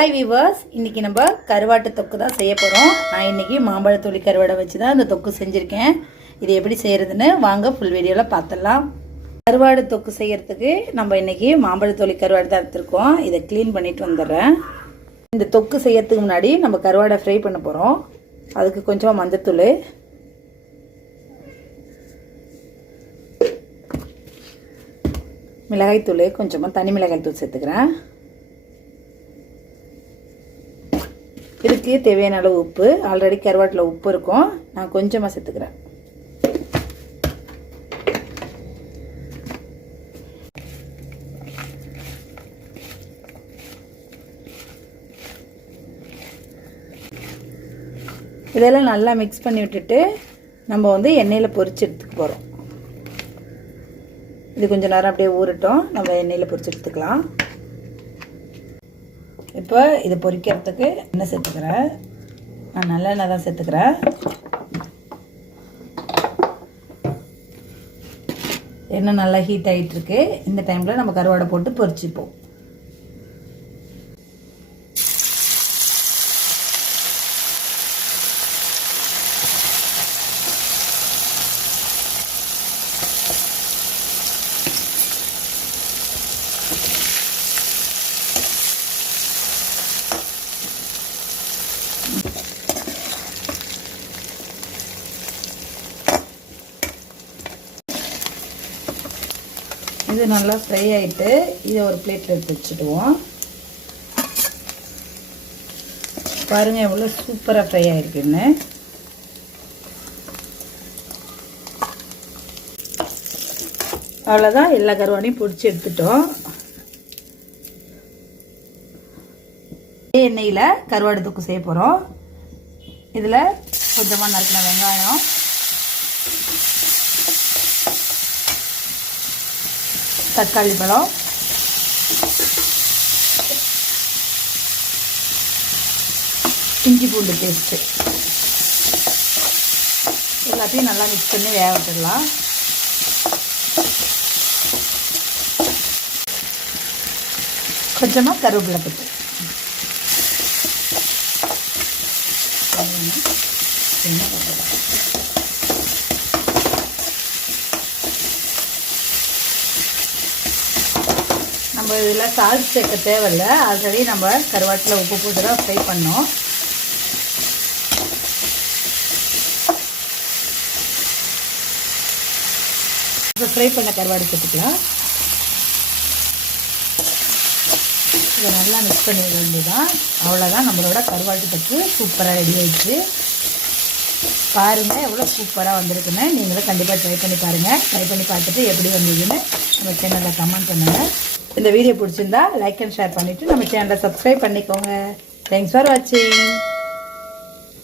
Hi viewers, இன்றைக்கி நம்ம கருவாட்டு தொக்கு தான் செய்ய போகிறோம். நான் இன்றைக்கி மாம்பழத்தொலி கருவாடை வச்சு தான் இந்த தொக்கு செஞ்சுருக்கேன். இது எப்படி செய்கிறதுன்னு வாங்க ஃபுல் வீடியோவில் பார்த்துடலாம். கருவாடு தொக்கு செய்கிறதுக்கு நம்ம இன்றைக்கி மாம்பழத்தொலி கருவாடு தான் எடுத்துருக்கோம். இதை க்ளீன் பண்ணிவிட்டு வந்துடுறேன். இந்த தொக்கு செய்யறதுக்கு முன்னாடி நம்ம கருவாடை ஃப்ரை பண்ண போகிறோம். அதுக்கு கொஞ்சமாக மஞ்சத்தூள், மிளகாய்த்தூள், கொஞ்சமாக தனி மிளகாய்த்தூள் சேர்த்துக்கிறேன். இதுக்கு தேவையான அளவு உப்பு, ஆல்ரெடி கருவாட்டில் உப்பு இருக்கும், நான் கொஞ்சமாக சேர்த்துக்கிறேன். இதெல்லாம் நல்லா மிக்ஸ் பண்ணி விட்டுட்டு நம்ம எண்ணெயில் பொரிச்சு எடுத்துக்க போகிறோம். இது கொஞ்சம் நேரம் அப்படியே ஊறட்டும், நம்ம எண்ணெயில் பொரிச்சு எடுத்துக்கலாம். இப்போ இதை பொரிக்கிறதுக்கு எண்ணெய் சேர்த்துக்கிறேன். நான் நல்லெண்ணெய் தான் சேர்த்துக்கிறேன். எண்ணெய் நல்லா ஹீட் ஆகிட்டுருக்கு. இந்த டைமில் நம்ம கருவாடை போட்டு பொரிச்சுப்போம். இது நல்லா ஃப்ரை ஆகிட்டு இதை ஒரு பிளேட்டில் எடுத்து வச்சுடுவோம். பாருங்கள் எவ்வளோ சூப்பராக ஃப்ரை ஆகிருக்குன்னு. அவ்வளோதான், எல்லா கருவாடையும் பொரிச்சு எடுத்துட்டோம். எண்ணெயில் கருவாடு தொக்கு செய்ய போகிறோம். இதில் கொஞ்சமாக நறுக்கின வெங்காயம், தக்காளி பழம், இஞ்சி பூண்டு பேஸ்ட்டு எல்லாத்தையும் நல்லா மிக்ஸ் பண்ணி வேக விட்டுடலாம். கொஞ்சமாக கருவேப்பிலை பட்டு நம்ம இதில் சால்ட் சேர்க்க தேவையில்லை. ஆல்ரெடி நம்ம கருவாட்டில் உப்பு போட்டு தான் ஃப்ரை பண்ணோம். இப்போ ஃப்ரை பண்ண கருவாடு சேர்த்துக்கலாம். இதை நல்லா மிக்ஸ் பண்ணி விட வேண்டியதான். அவ்வளோதான், நம்மளோட கருவாட்டு தொக்கு சூப்பராக ரெடி ஆகிடுச்சு. பாருங்கள் எவ்வளோ சூப்பராக வந்திருக்குன்னு. நீங்களும் கண்டிப்பாக ட்ரை பண்ணி பாருங்கள். ட்ரை பண்ணி பார்த்துட்டு எப்படி வந்ததுன்னு நம்ம சேனலில் கமெண்ட் பண்ணுங்கள். இந்த வீடியோ பிடிச்சிருந்தா லைக் அண்ட் ஷேர் பண்ணிவிட்டு நம்ம சேனலை சப்ஸ்கிரைப் பண்ணிக்கோங்க. தேங்க்ஸ் ஃபார் வாட்சிங்.